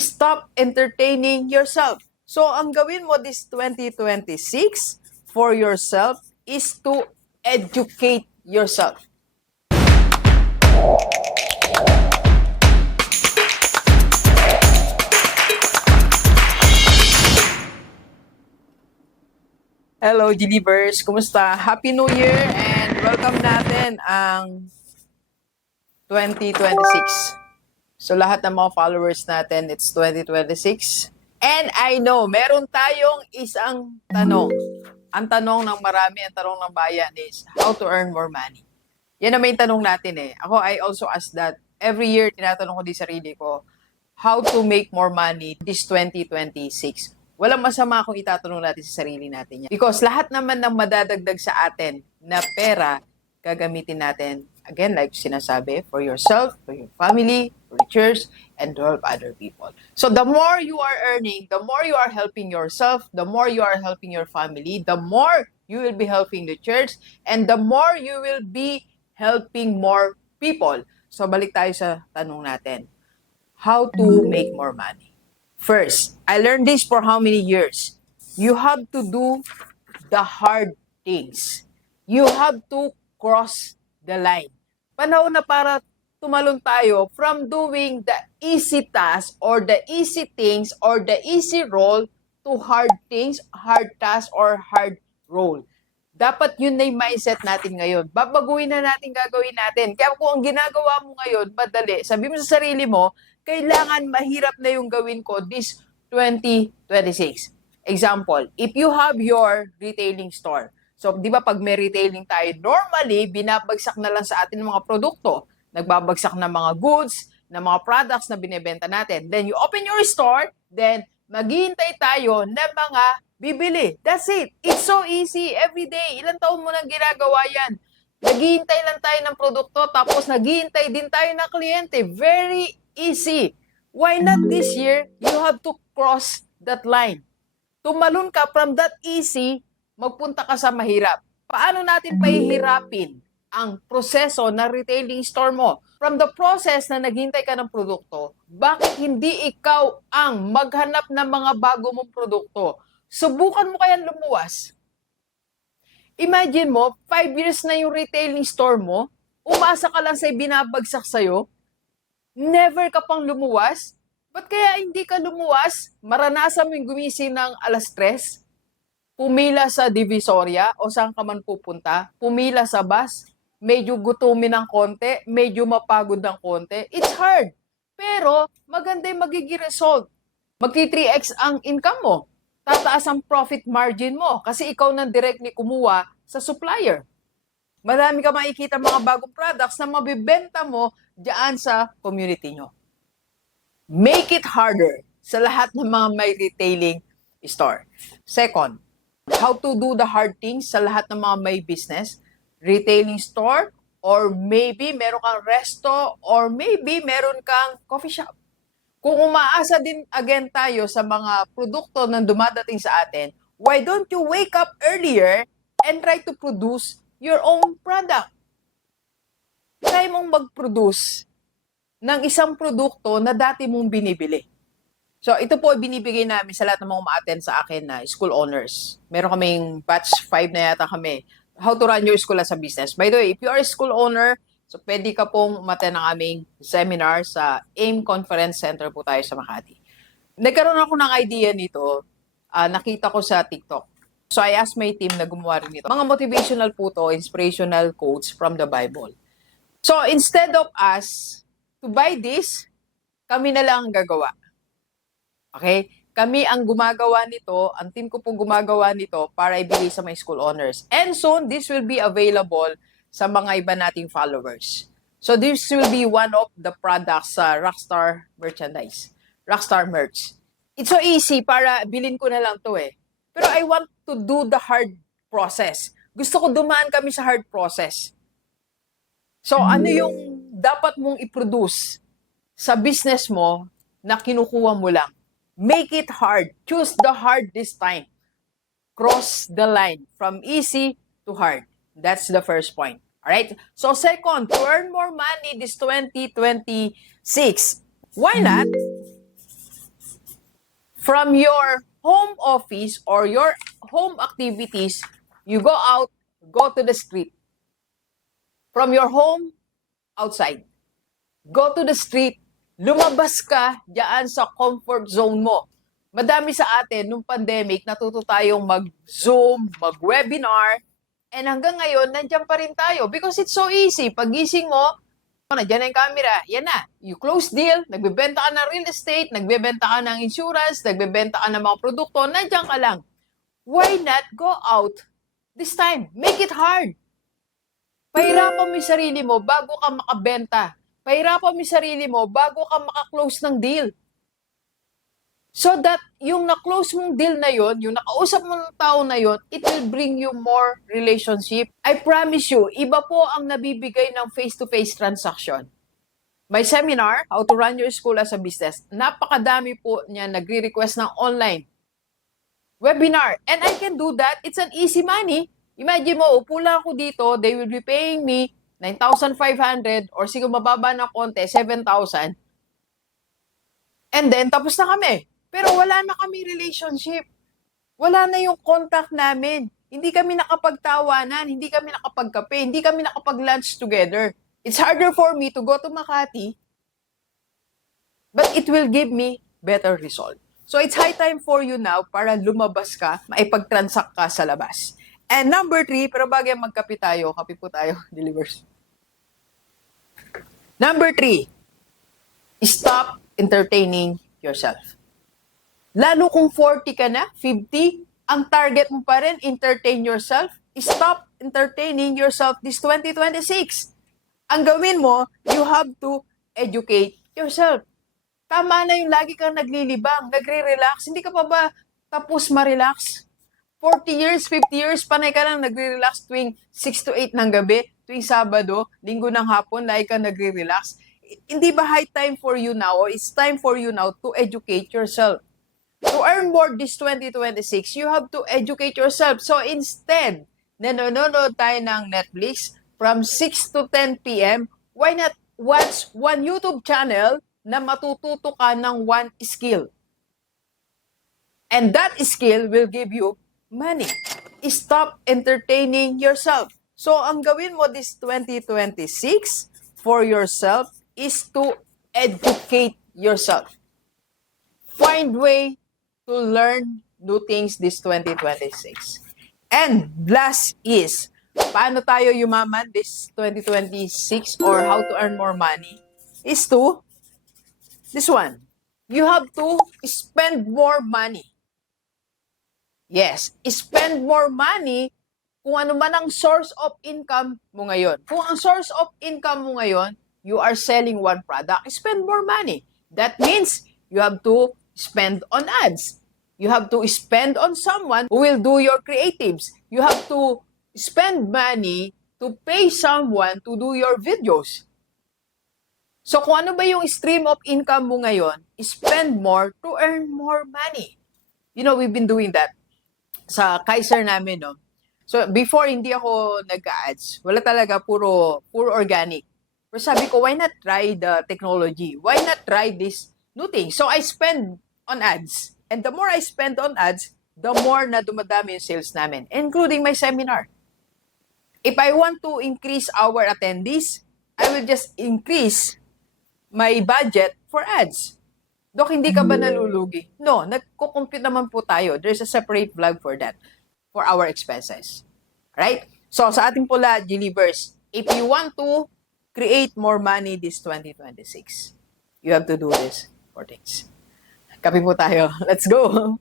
stop entertaining yourself. So, ang gawin mo this 2026 for yourself is to educate yourself. Hello, Delivers! Kumusta? Happy New Year and welcome natin ang 2026. So lahat ng mga followers natin, it's 2026. And I know, meron tayong isang tanong. Ang tanong ng marami, ang tanong ng bayan is, how to earn more money? Yan ang main tanong natin eh. Ako, I also ask that every year, tinatanong ko di sarili ko, how to make more money this 2026. Walang masama kung itatanong natin sa sarili natin yan. Because lahat naman ng madadagdag sa atin na pera, gagamitin natin, again, like sinasabi, for yourself, for your family, for the church, and to help other people. So the more you are earning, the more you are helping yourself, the more you are helping your family, the more you will be helping the church, and the more you will be helping more people. So balik tayo sa tanong natin. How to make more money? First, I learned this for how many years? You have to do the hard things. You have to cross the line. Panahon na para tumalon tayo from doing the easy task or the easy things or the easy role to hard things, hard task, or hard role. Dapat yun na yung mindset natin ngayon. Babaguhin na natin, gagawin natin. Kaya kung ang ginagawa mo ngayon, madali, sabi mo sa sarili mo, kailangan mahirap na yung gawin ko this 2026. Example, if you have your retailing store. So, di ba pag may retailing tayo, normally, binabagsak na lang sa atin mga produkto. Nagbabagsak na mga goods, na mga products na binebenta natin. Then, you open your store, then, maghihintay tayo na mga bibili. That's it. It's so easy. Every day. Ilang taon mo nang ginagawa yan? Naghihintay lang tayo ng produkto, tapos naghihintay din tayo ng kliyente. Very easy. Why not this year, you have to cross that line? Tumalon ka from that easy, magpunta ka sa mahirap. Paano natin pahihirapin ang proseso na retailing store mo? From the process na naghintay ka ng produkto, bakit hindi ikaw ang maghanap ng mga bago mong produkto? Subukan mo kayang lumuwas. Imagine mo, 5 years na yung retailing store mo, umasa ka lang sa binabagsak sa'yo, never ka pang lumuwas. Ba't kaya hindi ka lumuwas? Maranasan mo yung gumising ng alas 3, pumila sa Divisoria o saan ka man pupunta, pumila sa bus, medyo gutumin ng konti, medyo mapagod ng konti. It's hard. Pero maganda yung magiging result. Magti-3x ang income mo. Tataas ang profit margin mo kasi ikaw nang directly kumuha sa supplier. Marami ka makikita mga bagong products na mabibenta mo diyan sa community nyo. Make it harder sa lahat ng mga may retailing store. Second, how to do the hard things sa lahat ng mga may business, retailing store, or maybe meron kang resto, or maybe meron kang coffee shop. Kung umaasa din again tayo sa mga produkto na dumadating sa atin, why don't you wake up earlier and try to produce your own product? Try mong mag-produce ng isang produkto na dati mong binibili. So, ito po binibigay namin sa lahat ng mga ma-attend sa akin na school owners. Meron kaming batch 5 na yata kami. How to run your school as a business. By the way, if you are a school owner, so pwede ka pong umattend ng aming seminar sa AIM Conference Center po tayo sa Makati. Nagkaroon ako ng idea nito, nakita ko sa TikTok. So I asked my team na gumawa rin nito. Mga motivational po to, inspirational quotes from the Bible. So instead of us to buy this, kami na lang ang gagawa. Okay? Kami ang gumagawa nito, ang team ko pong gumagawa nito para ibigay sa my school owners. And soon, this will be available sa mga iba nating followers. So this will be one of the products sa Rockstar merchandise. Rockstar merch. It's so easy para bilhin ko na lang to eh. Pero I want to do the hard process. Gusto ko dumaan kami sa hard process. So ano yung dapat mong i-produce sa business mo na kinukuha mo lang? Make it hard. Choose the hard this time. Cross the line from easy to hard. That's the first point. Alright? So second, to earn more money this 2026. Why not? From your home office or your home activities, you go out, go to the street. From your home, outside. Go to the street, lumabas ka diyan sa comfort zone mo. Madami sa atin, nung pandemic, natuto tayong mag-Zoom, mag-webinar, and hanggang ngayon, nandiyan pa rin tayo because it's so easy. Pagising mo, nandiyan na yung camera, yan na. You close deal, nagbebenta ka ng real estate, nagbebenta ka ng insurance, nagbebenta ka ng mga produkto, nandiyan ka lang. Why not go out this time? Make it hard. Pahirapan mo yung sarili mo bago ka makabenta. Pahirapan mo yung sarili mo bago ka makaklose ng deal. So that yung na-close mong deal na yon, yung nakausap mo ng tao na yon, it will bring you more relationship. I promise you, iba po ang nabibigay ng face-to-face transaction. My seminar, How to Run Your School as a Business, napakadami po niya nagre-request ng online webinar. And I can do that. It's an easy money. Imagine mo, upo lang ako dito, they will be paying me 9,500 or siguro mababa na konti, 7,000. And then, tapos na kami. Pero wala na kami relationship. Wala na yung contact namin. Hindi kami nakapagtawanan, hindi kami nakapagkape, hindi kami nakapag-lunch together. It's harder for me to go to Makati, but it will give me better result. So it's high time for you now para lumabas ka, maipag-transact ka sa labas. And number 3, pero bago magkape tayo, kape po tayo, delivers. Number 3, stop entertaining yourself. Lalo kung 40 ka na, 50, ang target mo pa rin, entertain yourself. Stop entertaining yourself this 2026. Ang gawin mo, you have to educate yourself. Tama na yung lagi kang naglilibang, nagre-relax. Hindi ka pa ba tapos ma-relax? 40 years, 50 years, panay ka lang nagre-relax tuwing 6 to 8 ng gabi, tuwing Sabado, Linggo ng hapon, lagi kang nagre-relax. Hindi ba high time for you now, or it's time for you now to educate yourself? To earn more this 2026, you have to educate yourself. So instead, nanonood tayo ng Netflix from 6 to 10 p.m., why not watch one YouTube channel na matututo ka ng one skill? And that skill will give you money. Stop entertaining yourself. So ang gawin mo this 2026 for yourself is to educate yourself. Find way to learn new things this 2026. And last is, paano tayo yumaman this 2026 or how to earn more money is to, this one, you have to spend more money. Yes, spend more money kung ano man ang source of income mo ngayon. Kung ang source of income mo ngayon, you are selling one product, spend more money. That means you have to spend on ads. You have to spend on someone who will do your creatives. You have to spend money to pay someone to do your videos. So kung ano ba yung stream of income mo ngayon, spend more to earn more money. You know, we've been doing that sa Kaiser namin, no? So before, hindi ako nag-ads. Wala talaga, puro organic. Pero sabi ko, why not try the technology? Why not try this new thing? So I spend on ads. And the more I spend on ads, the more na dumadami yung sales namin, including my seminar. If I want to increase our attendees, I will just increase my budget for ads. Dok, hindi ka ba nalulugi? No, nagko-compute naman po tayo. There's a separate vlog for that, for our expenses. Right? So, sa ating pula, G-Leavers, if you want to create more money this 2026, you have to do this 4 things. Kape po tayo. Let's go!